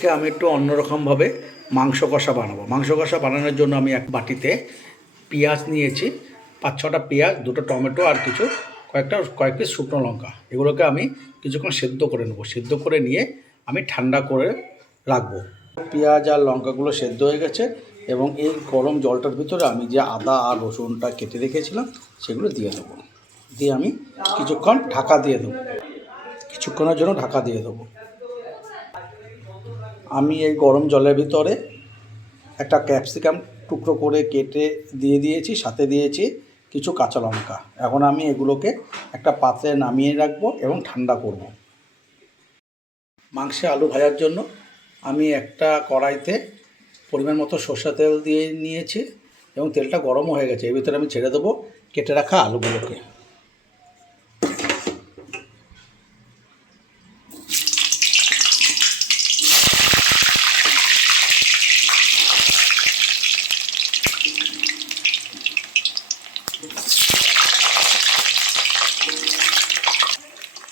আজকে আমি একটু অন্যরকমভাবে মাংস কষা বানাবো। মাংস কষা বানানোর জন্য আমি এক বাটিতে পেঁয়াজ নিয়েছি, 5-6টা পেঁয়াজ, 2টো টমেটো আর কয়েক পিস শুকনো লঙ্কা। এগুলোকে আমি কিছুক্ষণ সেদ্ধ করে নেবো। সেদ্ধ করে নিয়ে আমি ঠান্ডা করে রাখবো। পেঁয়াজ আর লঙ্কাগুলো সেদ্ধ হয়ে গেছে এবং এই গরম জলটার ভিতরে আমি যে আদা আর রসুনটা কেটে রেখেছিলাম সেগুলো দিয়ে দেবো। দিয়ে আমি কিছুক্ষণ ঢাকা দিয়ে দেবো, কিছুক্ষণের জন্য ঢাকা দিয়ে দেবো। আমি এই গরম জলের ভিতরে একটা ক্যাপসিকাম টুকরো করে কেটে দিয়ে দিয়েছি, সাথে দিয়েছি কিছু কাঁচা লঙ্কা। এখন আমি এগুলোকে একটা পাত্রে নামিয়ে রাখবো এবং ঠান্ডা করব। মাংসে আলু ভাজার জন্য আমি একটা কড়াইতে পরিমাণ মতো সরষের তেল দিয়ে নিয়েছি এবং তেলটা গরমও হয়ে গেছে। এর ভিতরে আমি ছেড়ে দেবো কেটে রাখা আলুগুলোকে।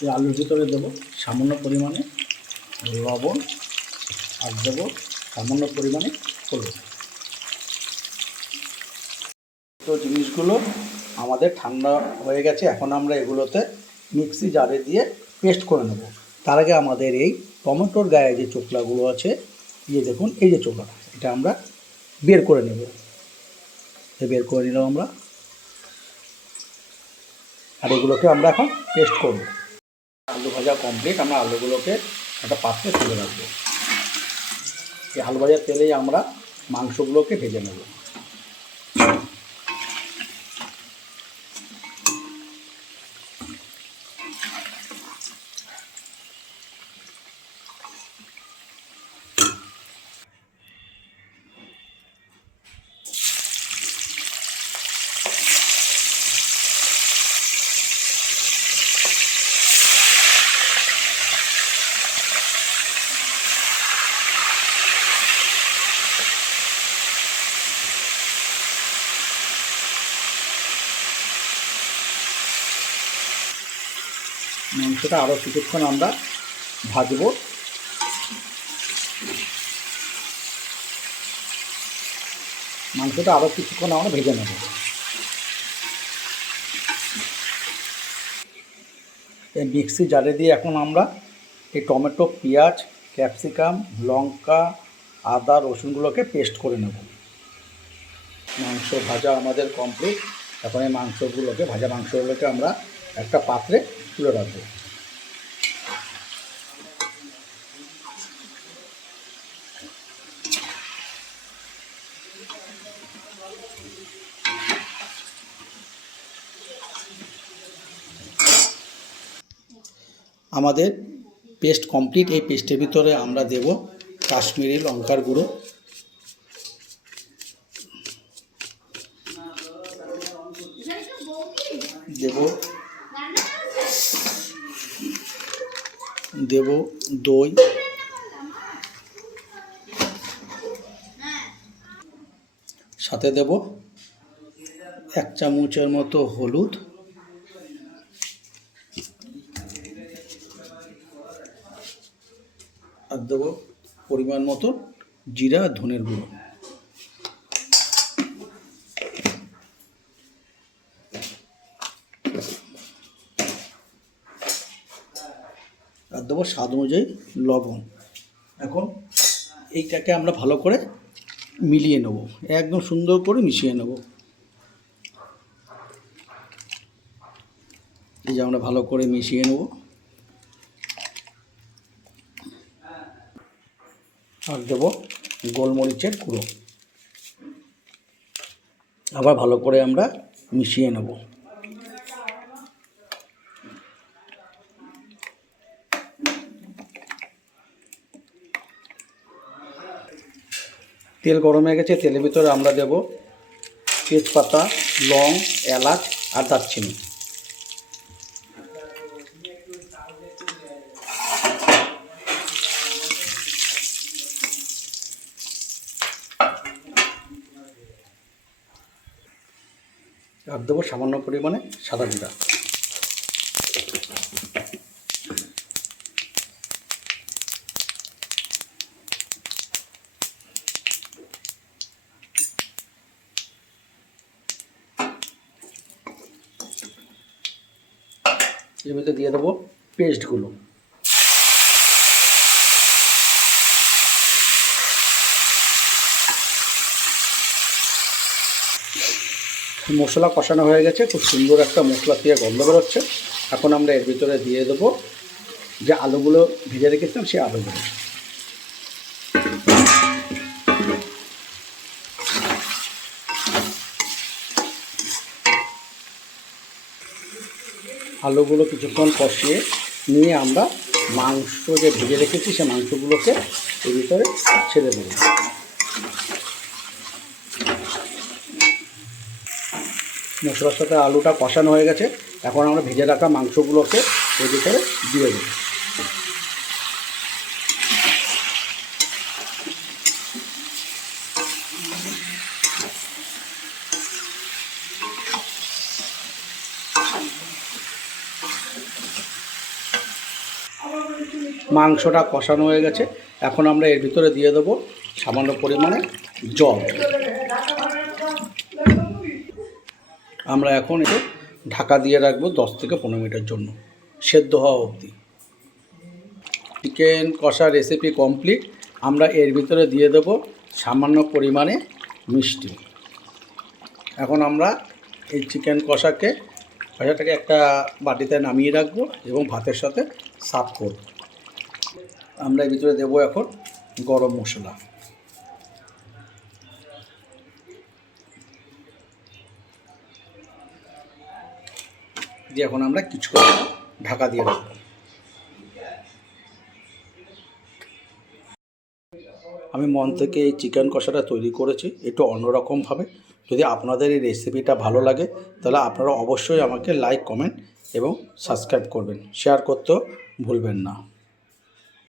এই আলুর ভিতরে দেবো সামান্য পরিমাণে লবণ আর দেবো সামান্য পরিমাণে হলুদ। তো জিনিসগুলো আমাদের ঠান্ডা হয়ে গেছে। এখন আমরা এগুলোতে মিক্সি জারে দিয়ে পেস্ট করে নেব। তার আগে আমাদের এই টমেটোর গায়ে যে চোখলাগুলো আছে, দেখুন এই যে চোখলাটা, এটা আমরা বের করে নেব। বের করে নিলাম আমরা, আর এগুলোকে আমরা এখন পেস্ট করব। আলু ভাজা কমপ্লিট। আমরা আলুগুলোকে একটা পাত্রে তুলে রাখবো। এই আলু ভাজার তেলেই আমরা মাংসগুলোকে ভেজে নেব। মাংসটা আরও কিছুক্ষণ আমরা ভাজবো। মাংসটা আরও কিছুক্ষণ আমরা ভেজে নেব। এই মিক্সি জারে দিয়ে এখন আমরা এই টমেটো, পেঁয়াজ, ক্যাপসিকাম, লঙ্কা, আদা, রসুনগুলোকে পেস্ট করে নেব। মাংস ভাজা আমাদের কমপ্লিট। এখন এই ভাজা মাংসগুলোকে আমরা একটা পাত্রে তুলে রাখবো। আমাদের পেস্ট কমপ্লিট। এই পেস্টের ভিতরে আমরা দেব কাশ্মীরি লঙ্কার গুঁড়ো, দেব দই, সাথে দেব 1 চামচের মতো হলুদ, আর দেবো পরিমাণ মতো জিরা আর ধনের গুঁড়ো। আর দেবো স্বাদ অনুযায়ী লবণ। এখন এইটাকে আমরা ভালো করে মিলিয়ে নেব, একদম সুন্দর করে মিশিয়ে নেব। এই যে আমরা ভালো করে মিশিয়ে নেব। আর দেব গোলমরিচের গুঁড়ো। আবার ভালো করে আমরা মিশিয়ে নেব। তেল গরম হয়ে গেছে। তেলের ভিতরে আমরা দেব তেজপাতা, লং, এলাচ আর দারচিনি। আর দেবো সামান্য পরিমাণে সাদা জিরা। এর ভিতরে দিয়ে দেবো পেস্টগুলো। মশলা কষানো হয়ে গেছে, খুব সুন্দর একটা মশলা দিয়ে গন্ধ বেরোচ্ছে। এখন আমরা এর ভিতরে দিয়ে দেবো যে আলুগুলো ভেজে রেখেছিলাম, সেই আলুগুলো। আলুগুলো কিছুক্ষণ কষিয়ে নিয়ে আমরা মাংস যে ভেজে রেখেছি সে মাংসগুলোকে এর ভিতরে ছেড়ে দেবো। মশলার সাথে আলুটা কষানো হয়ে গেছে, এখন আমরা ভেজে রাখা মাংসগুলোকে এর ভিতরে দিয়ে দেবো। মাংসটা কষানো হয়ে গেছে, এখন আমরা এর ভিতরে দিয়ে দেবো সামান্য পরিমাণে জল। আমরা এখন এতে ঢাকা দিয়ে রাখবো 10 থেকে 15 মিনিটের জন্য, সেদ্ধ হওয়া অবধি। চিকেন কষা রেসিপি কমপ্লিট। আমরা এর ভিতরে দিয়ে দেবো সামান্য পরিমাণে মিষ্টি। এখন আমরা এই চিকেন কষাটাকে একটা বাটিতে নামিয়ে রাখবো এবং ভাতের সাথে সার্ভ করব। আমরা এর ভিতরে দেবো এখন গরম মশলা। দিয়ে এখন আমরা কিছুক্ষণ ঢাকা দিয়ে রাখবো। আমি মন থেকে এই চিকেন কষাটা তৈরি করেছি একটু অন্যরকমভাবে। যদি আপনাদের এই রেসিপিটা ভালো লাগে তাহলে আপনারা অবশ্যই আমাকে লাইক, কমেন্ট এবং সাবস্ক্রাইব করবেন, শেয়ার করতেও ভুলবেন না।